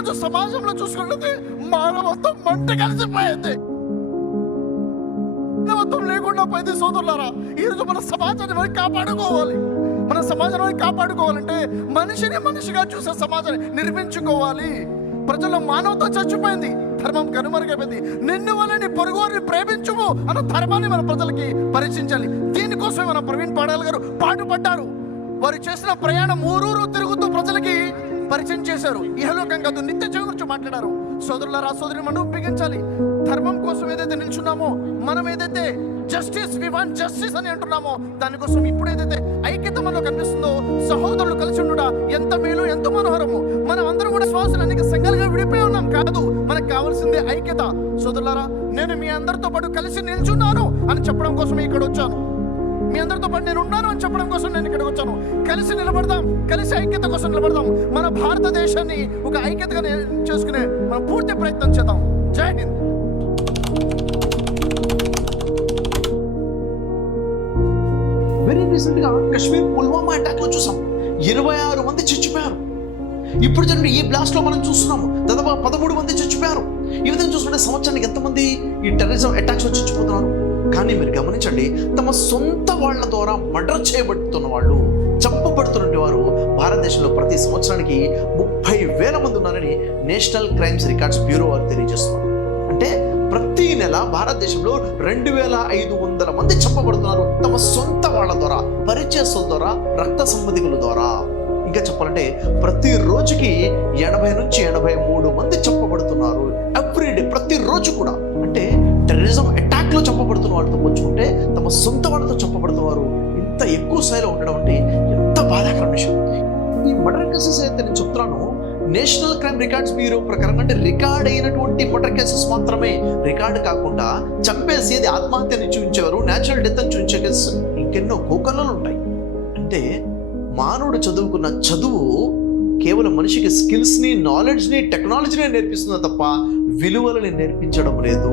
ఈరోజు సమాజంలో చూసుకుంటే మానవత్వం మంట కలిసిపోయింది, మానవత్వం లేకుండా పోయింది. సోదరులారా, ఈరోజు మన సమాజాన్ని మనం కాపాడుకోవాలి. మన సమాజాన్ని కాపాడుకోవాలంటే మనిషిని మనిషిగా చూసే సమాజాన్ని నిర్మించుకోవాలి. ప్రజల మానవత్వం చచ్చిపోయింది, ధర్మం కనుమరుగైపోయింది. నిన్ను వలని పొరుగువారిని ప్రేమించుము అన్న ధర్మాన్ని మన ప్రజలకి పరిచయించాలి. దీనికోసమే మన ప్రవీణ్ పాడాల్ గారు పాటుపడ్డారు. వారు చేసిన ప్రయాణం ఊరూరు తిరుగుతూ ప్రజలకి పరిచయం చేశారు. ఇహలోకం కాదు, నిత్య జీవం గురించి మాట్లాడారు. సోదరులారా, సోదరి మనం ఉపయోగించాలి. ధర్మం కోసం ఏదైతే నిల్చున్నామో, మనం ఏదైతే జస్టిస్, వి వాంట్ జస్టిస్ అని అంటున్నామో, దానికోసం ఇప్పుడు ఏదైతే ఐక్యత మనలో కనిపిస్తుందో, సహోదరులు కలిసి ఉండుట ఎంత మేలు, ఎంత మనోహరము. మనం అందరం కూడా శ్వాసలు అనేక సంఘాలుగా విడిపోయి ఉన్నాం కాదు, మనకు కావాల్సిందే ఐక్యత. సోదరులారా, నేను మీ అందరితో పాటు కలిసి నిల్చున్నాను అని చెప్పడం కోసమే ఇక్కడ వచ్చాను. మీ అందరితో పాటు నేను ఉన్నాను అని చెప్పడం కోసం నేను ఇక్కడికి వచ్చాను. కలిసి నిలబడదాం, కలిసి ఐక్యత కోసం నిలబడదాం. మన భారతదేశాన్ని ఒక ఐక్యతగా చేసుకునే మనం పూర్తి ప్రయత్నం చేద్దాం. జై హింద్. వెరీ రీసెంట్ గా కశ్మీర్ పుల్వామా అటాక్ లో చూసాం, 26 మంది చచ్చిపోయారు. ఇప్పుడు జరిగిన ఈ బ్లాస్ట్ లో మనం చూస్తున్నాము దాదాపు 13 మంది చచ్చిపోయారు. ఈ విధంగా చూసుకుంటే సంవత్సరానికి ఎంతమంది ఈ టెర్రరిజం అటాక్స్ లో చచ్చిపోతున్నారు. కానీ మీరు గమనించండి, తమ సొంత వాళ్ళ ద్వారా మర్డర్ చేయబడుతున్న వాళ్ళు, చంపబడుతున్న వారు భారతదేశంలో ప్రతి సంవత్సరానికి 30,000 మంది ఉన్నారని నేషనల్ క్రైమ్స్ రికార్డ్స్ బ్యూరో వారు తెలియజేస్తున్నారు. అంటే ప్రతి నెల భారతదేశంలో 2,500 మంది చంపబడుతున్నారు తమ సొంత వాళ్ళ ద్వారా, పరిచయస్తుల ద్వారా, రక్త సంబంధికుల ద్వారా. ఇంకా చెప్పాలంటే ప్రతి రోజుకి 80 నుంచి 83 మంది చంపబడుతున్నారు ఎవ్రీడే, ప్రతిరోజు కూడా. అంటే టెర్రరిజం అటాక్ లో చంపబడుతున్న వాళ్ళతో పోల్చుకుంటే తమ సొంత వాళ్ళతో చంపబడుతున్నారు ఇంత ఎక్కువ స్థాయిలో ఉండడం అంటే ఎంత బాధాకర విషయం. ఈ మర్డర్ కేసెస్ అయితే నేను చెప్తున్నాను, నేషనల్ క్రైమ్ రికార్డ్స్ బ్యూరో ప్రకారం అంటే రికార్డ్ అయినటువంటి మర్డర్ కేసెస్ మాత్రమే, రికార్డు కాకుండా చంపేసి అది ఆత్మహత్యని చూపించేవారు, న్యాచురల్ డెత్ అని చూపించే కేసెస్ ఇంకెన్నో కోకళ్ళలు ఉంటాయి. అంటే మానవుడు చదువుకున్న చదువు కేవలం మనిషికి స్కిల్స్ని, నాలెడ్జ్ని, టెక్నాలజీని నేర్పిస్తుందో తప్ప విలువలని నేర్పించడం లేదు.